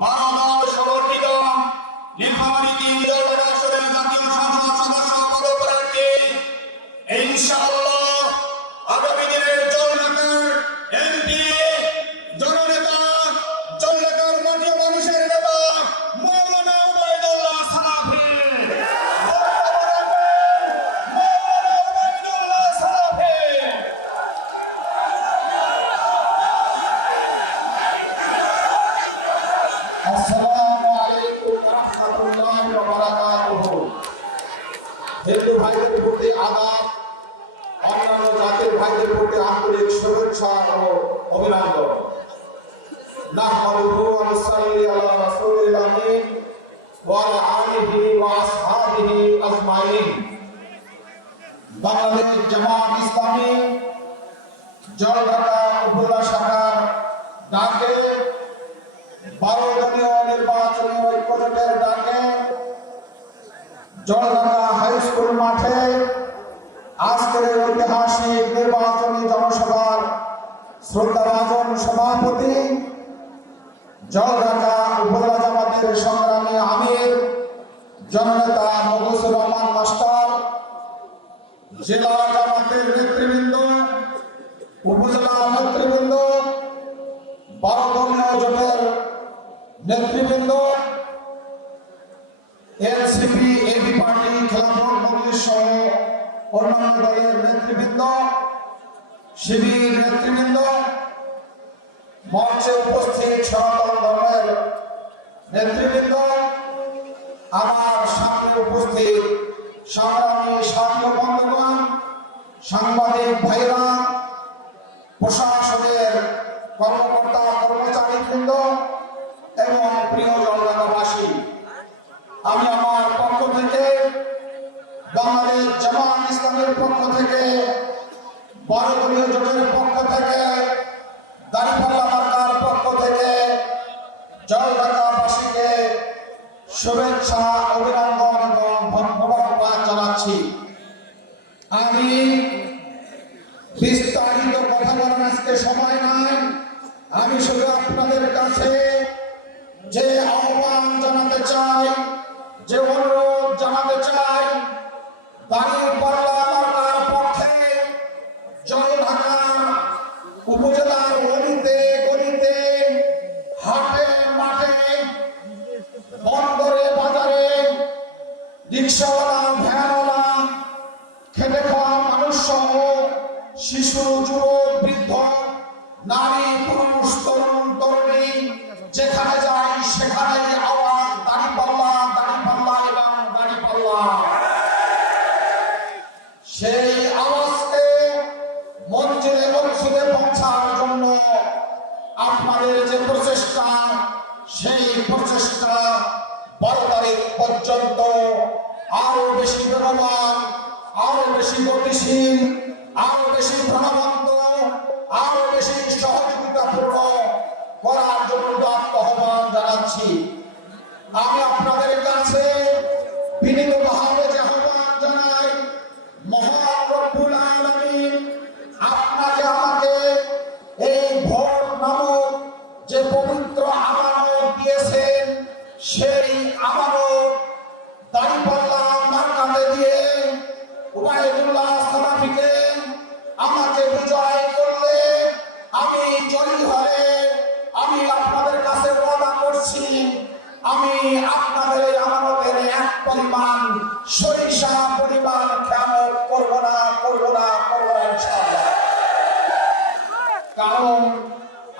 12 দল সমর্থিত নীলফামারী 3 দলের আসনে জাতীয় সংসদ সদস্য পদপ্রার্থী ইনশাআল্লাহ আগামী দিনের জননেতার এমপি জননেতা জননেতার মাটি মানুষের নেতা মাওলানা উবাইদুল্লাহ সালাফি। আসসালামু আলাইকুম ওয়া রাহমাতুল্লাহি ওয়া বারাকাতুহু। হিন্দু ভাইদের প্রতি আদাব, অন্যান্য জাতির ভাইদের প্রতি আন্তরিক শুভেচ্ছা ও অভিনন্দন। নাহমাদুহু ওয়া নুসাল্লি আলা রাসূলিল আমিন ওয়া আলা আলিহি ওয়া আসহাবিহি আজমাইন। বাংলাদেশ জামাত ইসলামী জলঢাকা উপজেলা শাখার ডাকে 12 দলীয় নির্বাচনী ঐক্যজোটের ডাকে জলঢাকা হাই স্কুল মাঠে আজকের ঐতিহাসিক নির্বাচনী জনসভার শ্রদ্ধাভাজন সভাপতি জলঢাকা উপজেলা জামাতের সংগ্রামী আমির জননেতা মগজুর রহমান মাস্টার, জেলা জামাতের নেতৃবৃন্দ, উপজেলা নেতৃবৃন্দ, 12 দলীয় জোটের নেতৃবৃন্দ, NCP, AB party, Khelafat Majlis সহ অন্যান্য দলের নেতৃবৃন্দ, শিবির নেতৃবৃন্দ, মঞ্চে উপস্থিত সনাতন ধর্মের নেতৃবৃন্দ, আমার সামনে উপস্থিত সংগ্রামী সাথী ও বন্ধুগণ, সাংবাদিক ভাইরা, প্রশাসনের কর্মকর্তা কর্মচারীবৃন্দ এবং প্রিয় জলঢাকাবাসী, আমি আমার পক্ষ থেকে, বাংলাদেশ জামাত ইসলামের পক্ষ থেকে, 12 দলীয় জোটের পক্ষ থেকে, দাঁড়িপাল্লা মার্কার পক্ষ থেকে জলঢাকাবাসীকে শুভেচ্ছা, অভিনন্দন এবং ধন্যবাদ জানাচ্ছি। আমি বিস্তারিত কথা বলার আজকে সময় নাই। আমি শুধু আপনাদের কাছে যে আহ্বান জানাতে চাই, যে অনুরোধ জানাতে চাই, দাঁড়িপাল্লা মার্কার পক্ষে জলঢাকা উপজেলার অলিতে গলিতে, হাটে মাঠে, বন্দরে বাজারে, রিক্সাওয়ালা, ভ্যানওয়ালা, খেটে খাওয়া মানুষ সহ শিশু, যুবক, বৃদ্ধ, নারী, পুরুষ, তরুণ, তরুণী, যেখানে যাই সেখানে আওয়াজ দাঁড়িপাল্লা, দাঁড়িপাল্লা এবং দাঁড়িপাল্লা। সেই আওয়াজকে মঞ্জিলে মকসুদে পৌঁছার জন্য আপনাদের যে প্রচেষ্টা, সেই প্রচেষ্টা 12 তারিখ পর্যন্ত আরো বেশি বেগবান, আরো বেশি গতিশীল, আরো বেশি প্রাণবন্ত, আরো বেশি সহযোগিতাপূর্ণ করার জন্য আহ্বান জানাচ্ছি। আমি আপনাদের কাছে বিনীতভাবে যে আহ্বান জানাই, মহান রব্বুল আলামিন আপনাকে আমাকে এই ভোট নামক যে পবিত্র আমানত দিয়েছেন, সেই আমানত দাঁড়িপাল্লা মার্কাতে দিয়ে উবাইদুল্লাহ সালাফিকে আমাকে বিজয় করলে আমি জয়ী হয়ে আমি আপনাদের কাছে ওয়াদা করছি, আমি আপনাদের এই আমানতের এক পরিমাণ সরিষা পরিমাণ খেয়ানত করব না ইনশাআল্লাহ। কারণ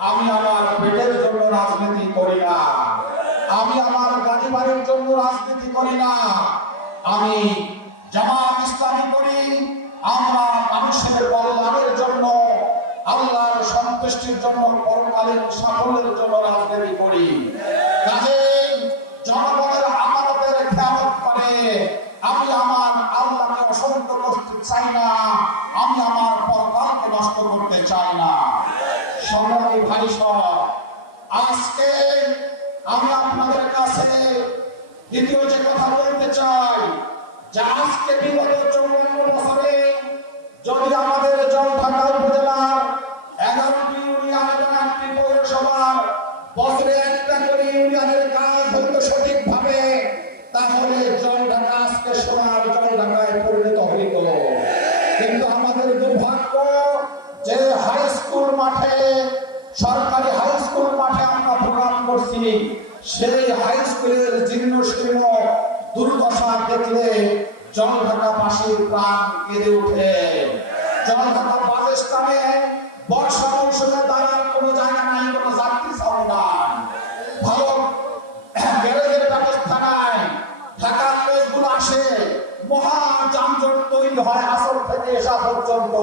আমি আমার পেটের জন্য রাজনীতি করি না, আমি আমার গাড়ি বাড়ির জন্য রাজনীতি করি না, আমি জামাত ইসলামী করি। আমরা মানুষের কল্যাণের জন্য, আল্লাহর সন্তুষ্টির জন্য, পরকালীন সাফল্যের জন্য রাজনীতি করি। কাজেই জনগণের আমানতের খেয়ানত করে আমি আমার আল্লাহকে অসন্ত করতে চাই না, আমি আমার পরকালকে নষ্ট করতে চাই না। সংগ্রামী ভাই সব, আজকে আমি আপনাদের কাছে দ্বিতীয় যে কথা বলতে চাই, যে আজকে বিগত 54 বছরে যদি আমাদের জলঢাকা উপজেলার 11টি ইউনিয়ন এবং 1টি পৌরসভার বছরে একটা করে ইউনিয়নের কাজ হতো সঠিকভাবে, তাহলে জলঢাকা আজকে সোনার জলঢাকায় পরিণত হইত। কিন্তু আমাদের দুর্ভাগ্য যে হাই স্কুল মাঠে, সরকারি হাই স্কুল মাঠে আমরা প্রোগ্রাম করছি, সেই হাই স্কুলের জীর্ণ শীর্ণ দুর্দশা দেখলে জলঢাকাবাসীর প্রাণ কেঁদে ওঠে। জলঢাকা বাস স্ট্যান্ডে বর্ষা মৌসুমে দাঁড়ার কোনো জায়গা নাই, কোনো যাত্রী ছাউনি নাই, ভালো গ্যারেজের ব্যবস্থা নাই। ঢাকার বাসগুলো আসে, মহা যানজট তৈরি হয় আসর থেকে এসা পর্যন্ত।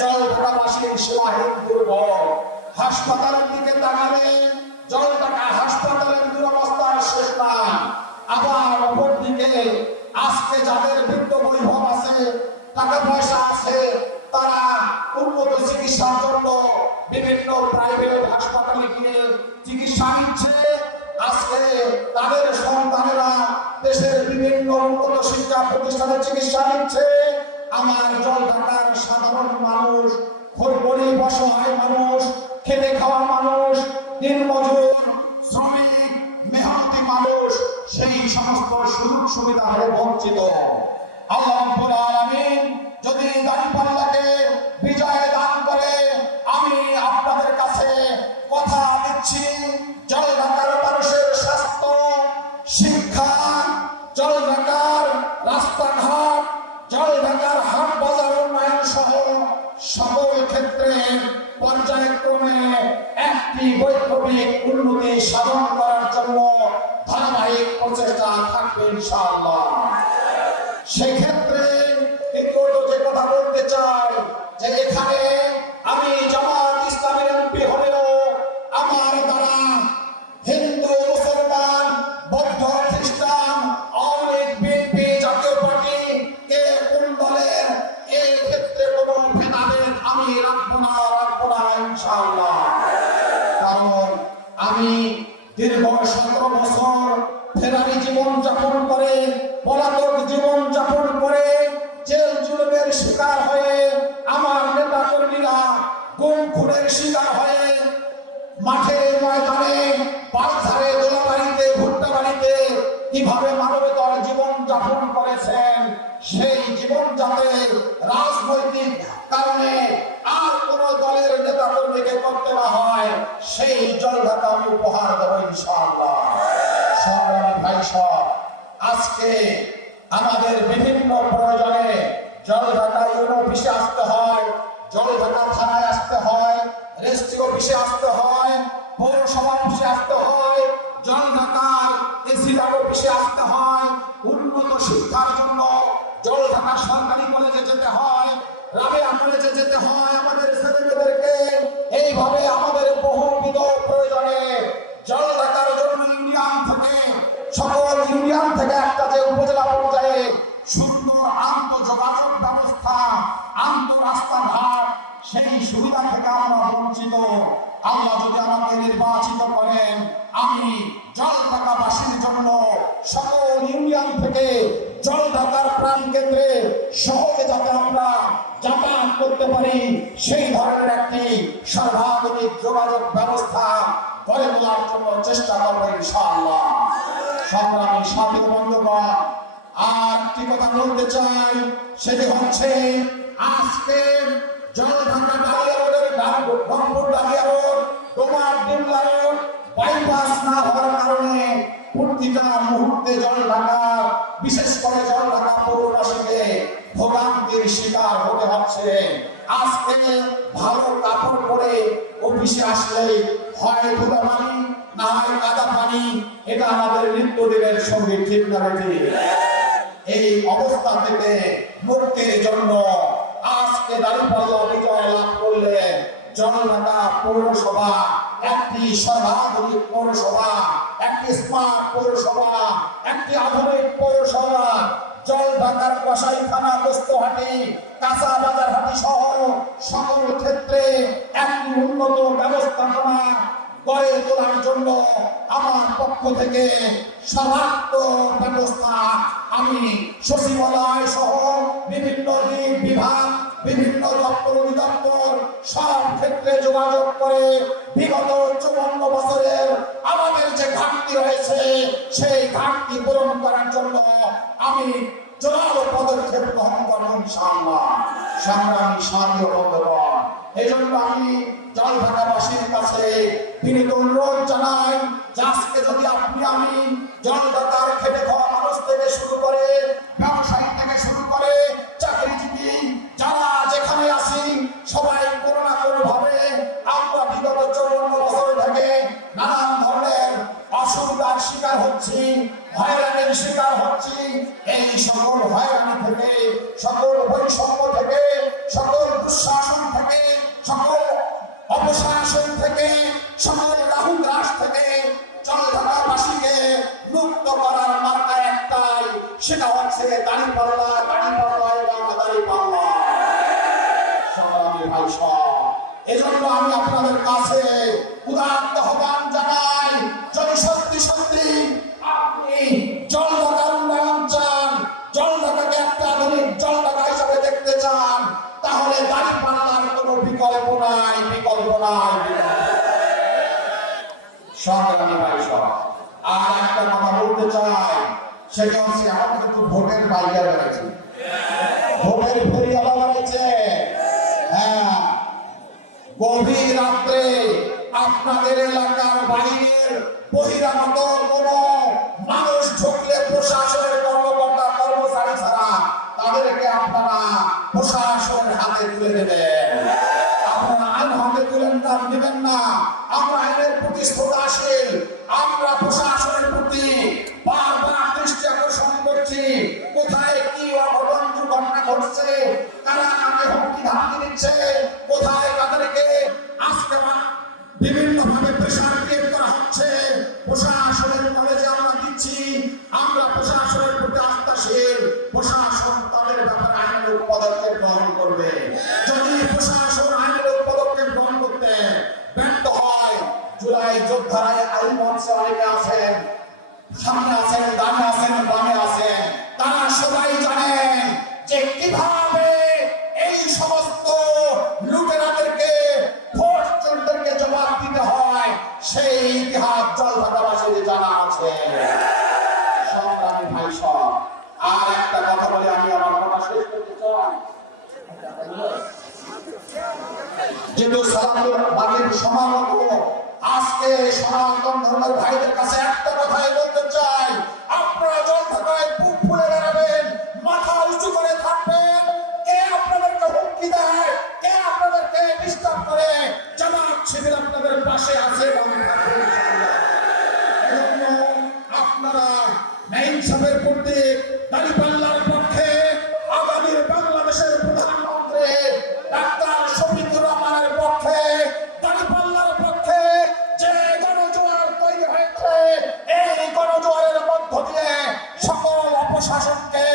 জলঢাকাবাসীর সেবাহীন দুর্ভোগ। হাসপাতালের দিকে তাকালে জলঢাকা হাসপাতালের দুরবস্থার শেষ নাই। আবার অপরদিকে আজকে যাদের বৃত্ত বৈভব আছে, টাকা পয়সা আছে, তারা উন্নত চিকিৎসার জন্য বিভিন্ন প্রাইভেট হাসপাতালে গিয়ে চিকিৎসা নিচ্ছে। আজকে তাদের সন্তানেরা দেশের বিভিন্ন উন্নত শিক্ষা প্রতিষ্ঠানে চিকিৎসা নিচ্ছে। আমার জলঢাকার সাধারণ মানুষ, গরিব অসহায় মানুষ, খেটে খাওয়া মানুষ, দিনমজুর, শ্রমিক, মেহনতি মানুষ সেই সমস্ত সুযোগ সুবিধা হয়ে বঞ্চিত। আল্লাহ রাব্বুল আলামিন যদি দাঁড়িপাল্লাকে বিজয় দান করে, আমি আপনাদের কাছে কথা দিচ্ছি, জলঢাকার মানুষের স্বাস্থ্য, শিক্ষা, জলঢাকার রাস্তাঘাট, জলঢাকার হাট বাজার উন্নয়ন সহ সকল ক্ষেত্রে পর্যায়ক্রমে একটি বৈপ্লবিক উন্নতি সাধন করার জন্য ধারাবাহিক প্রচেষ্টা থাকবে ইনশাআল্লাহ। সেক্ষেত্রে দ্বিতীয়ত যে কথা বলতে চাই, যে এখানে আমি জামাত ইসলামের এমপি হলেও আমার দ্বারা হিন্দু, মুসলমান, বৌদ্ধ, খ্রিস্টান, আওয়ামী লীগ, বিএনপি, জাতীয় পার্টি, কে কোন দলের, এই ক্ষেত্রে কোনো ভেদাভেদ আমি রাখবো না ইনশাআল্লাহ। কারণ আমি দীর্ঘ 17 বছর ফেরারি জীবন যাপন করে, পলাতক জীবন যাপন করে, জেল জুলুমের শিকার হয়ে, আমার নেতা কর্মীরা গুম খুনের শিকার হয়ে, মাঠে ময়দানে, বাজারে, দোলাবাড়িতে, ভুট্টা বাড়িতে কিভাবে মানবতার জীবন যাপন করেছেন, সেই জীবন যাতে রাজনৈতিক কারণে আর কোন দলের নেতা কর্মীকে করতে না হয়, সেই জলঢাকা আমি উপহার দেবো ইনশাআল্লাহ। সংগ্রামী ভাই সব, আজকে আমাদের বিভিন্ন প্রয়োজনে জলঢাকা ইউনো অফিসে আসতে হয়, জলঢাকা থানায় আসতে হয়, রেজিস্ট্রি অফিসে আসতে হয়, পৌরসভা অফিসে আসতে হয়, জলঢাকার এসিডার অফিসে আসতে হয়, উন্নত শিক্ষার জন্য জলঢাকা সরকারি কলেজে যেতে হয়, রাবেয়া কলেজে যেতে হয় আমাদের ছেলেমেয়েদেরকে। এইভাবে আমাদের বহুবিধ প্রয়োজনে জলঢাকার জন্য ইউনিয়ন থেকে, সকল ইউনিয়ন থেকে একটা যে উপজেলা পর্যায়ে সুন্দর আন্তঃযোগাযোগ ব্যবস্থা, রাস্তাঘাট, সেই সুবিধা থেকে আমরা বঞ্চিত। আল্লাহ যদি আমাকে নির্বাচিত করেন, আমি জলঢাকাবাসীর জন্য সকল ইউনিয়ন থেকে জলঢাকার প্রাণ কেন্দ্রে সহজে যাতে আমরা যাতায়াত করতে পারি, সেই ধরনের একটি সর্বাধুনিক যোগাযোগ ব্যবস্থা গড়ে তোলার জন্য চেষ্টা করবো ইনশাআল্লাহ। সংগ্রামী সাথী বন্ধুগণ, আর একটি কথা বলতে চাই, সেটি হচ্ছে আজকে জলঢাকা বাইপাস না হওয়ার কারণে প্রতিটা মুহূর্তে জলঢাকা, বিশেষ করে জলঢাকা পৌরবাসীকে ভোগান্তির শিকার হতে হচ্ছে। আজকে ভালো কাপড় পরে অফিসে আসলে হয় ধুলা পানি, না হয় কাদা পানি, এটা আমাদের নিত্যদিনের সঙ্গে ঠিক না ঠিক। এই অবস্থা থেকে মুক্তির জন্য আজকে দাঁড়িপাল্লা বিজয় লাভ করলে জলঢাকা পৌরসভা একটি সর্বাধুনিক পৌরসভা, একটি স্মার্ট পৌরসভা, একটি আধুনিক পৌরসভা, জলঢাকার কসাইখানা, বস্ত্রহাটি, কাঁচা বাজার হাটি সহ সকল ক্ষেত্রে একটি উন্নত ব্যবস্থাপনা গড়ে তোলার জন্য আমার পক্ষ থেকে সর্বাত্মক ব্যবস্থা আমি সচিবালয় সহ বিভিন্ন বিভাগ, বিভিন্ন দপ্তর অধিদপ্তর, সব ক্ষেত্রে যোগাযোগ করে বিগত 54 বছরের আমাদের যে ঘাটতি রয়েছে সেই ঘাটতি পূরণ করার জন্য আমি জোরালো পদক্ষেপ গ্রহণ করব ইনশাআল্লাহ। সংগ্রামী সাথী ও বন্ধুগণ, এই জন্য আমি জলঢাকাবাসীর কাছে বিনীত অনুরোধ জানাই যে আজকে যদি আপনি আমি জলঢাকার খেটে খাওয়া মানুষ থেকে শুরু করে ব্যবসায়ী থেকে শুরু করে চাকরিজীবী যারা যেখানে আছি সবাই কোনো না কোনো ভাবে আমরা বিগত 54 বছর থেকে নানান ধরনের অসুবিধার শিকার হচ্ছি, হয়রানির শিকার হচ্ছি। এই সকল হয়রানি থেকে, সকল বৈষম্য থেকে, সকল দুঃশাসন থেকে, সকল অপশাসন থেকে, সকল রাহুগ্রাস থেকে জলঢাকাবাসীকে মুক্ত করার মার্কা একটাই, সেটা হচ্ছে দাঁড়িপাল্লা, দাঁড়িপাল্লা এবং দাঁড়িপাল্লা। সংগ্রামী ভাই সব, এজন্য আমি আপনাদের কাছে উদাত্ত আহ্বান জানাই, যদি সত্যি সত্যি আপনি জলঢাকার উন্নয়ন চান, জলঢাকাকে একটা আধুনিক জলঢাকা হিসেবে দেখতে চান, তাহলে দাঁড়িপাল্লার কোনো বিকল্প নাই, বিকল্প নাই। সংগ্রামী ভাই সব, আর একটা কথা বলতে চাই, সেটা হচ্ছে আমাদের কিন্তু ভোটের বাইরে রয়েছে, ভোটের ফেরিওয়ালা রয়েছে। হ্যাঁ, গভীর রাত্রে আপনাদের এলাকার বাইরের বহিরাগত কোন মানুষ ঢুকলে প্রশাসনের কর্মকর্তা কর্মচারী ছাড়া তাদেরকে আপনারা প্রশাসনের হাতে তুলে দেবেন। আপনারা আইন হাতে তুলে নেবেন না। আমরা আইনের প্রতি শ্রদ্ধাশীল, আমরা প্রশাসনের প্রতি বারবার দৃষ্টি আকর্ষণ করছি। কোথায় কি অঘটন দুর্ঘটনা ঘটছে, কারা কাকে হুমকি ধামকি দিচ্ছে, কোথায় তাদেরকে আজকে বিভিন্ন ভাবে প্রেসার ক্রিয়েট করা হচ্ছে, প্রশাসনের কলেজে আমরা দিচ্ছি। আমরা প্রশাসনের প্রতি আস্থাশীল, প্রশাসন তাদের ব্যাপারে আইনগত পদক্ষেপ গ্রহণ করবে। যদি প্রশাসন আইনগত পদক্ষেপ গ্রহণ করতে ব্যর্থ হয়, জুলাই যোদ্ধারা আইন মঞ্চে অনেকে আছেন, সামনে আছেন, ডানে আছেন, বামে আছেন, তারা সবাই জানেন যে কিভাবে এই সমস্ত লুটেরাদেরকে ভোট চোরদেরকে জবাব দিতে হয়, সেই ইতিহাস জলঢাকাবাসীর জানা আছে। সংগ্রামী ভাই সব, আর একটা কথা বলে আমি আমার কথা শেষ করতে চাই। যেহেতু সালাতুল বাগের সমাগম, আজকে সনাতন ধর্মের ভাইদের কাছে একটা কথাই বলতে চাই, আপনারা জলঢাকায় বুক ফুলে দাঁড়াবেন, মাথা উঁচু করে থাকবেন। কে আপনাদেরকে হুমকি দেয়, কে আপনাদেরকে ডিস্টার্ব করে, জামাত শিবির আপনাদের পাশে আছে এবং থাকবে ইনশাআল্লাহ। এজন্য আপনারা মেইন সাহেবের প্রতীক দাঁড়িপাল্লার পক্ষে আগামীর বাংলাদেশের প্রধানমন্ত্রী ডাক্তার শফিকুর রহমানের পক্ষে, দাঁড়িপাল্লার পক্ষে যে গণজোয়ার তৈরি হয়েছে, এই গণজোয়ারের মধ্য দিয়ে সকল অপশাসনকে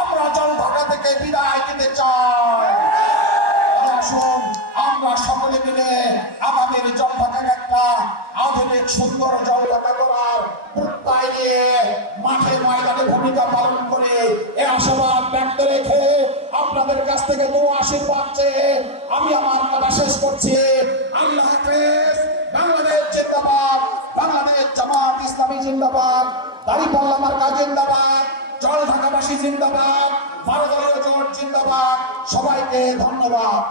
আমরা জলঢাকা থেকে বিদায় দিতে চাই। আসুন আমরা সকলে মিলে আমাদের জলঢাকাকে একটা আধুনিক সুন্দর জলঢাকা করার প্রত্যয় নিয়ে মাঠে ময়দানে ভূমিকা পালন করে এই আশাবাদ ব্যক্ত রেখে আপনাদের কাছ থেকে দোয়া আশীর্বাদ চেয়ে আমি আমার কথা শেষ করছি। আল্লাহ হাফেজ। বাংলাদেশ জিন্দাবাদ, বাংলাদেশ জামাত ইসলামী জিন্দাবাদ, দাঁড়িপাল্লা মার্কা জিন্দাবাদ, জলঢাকাবাসী জিন্দাবাদ, ভারতীয় জোট জিন্দাবাদ। সবাইকে ধন্যবাদ।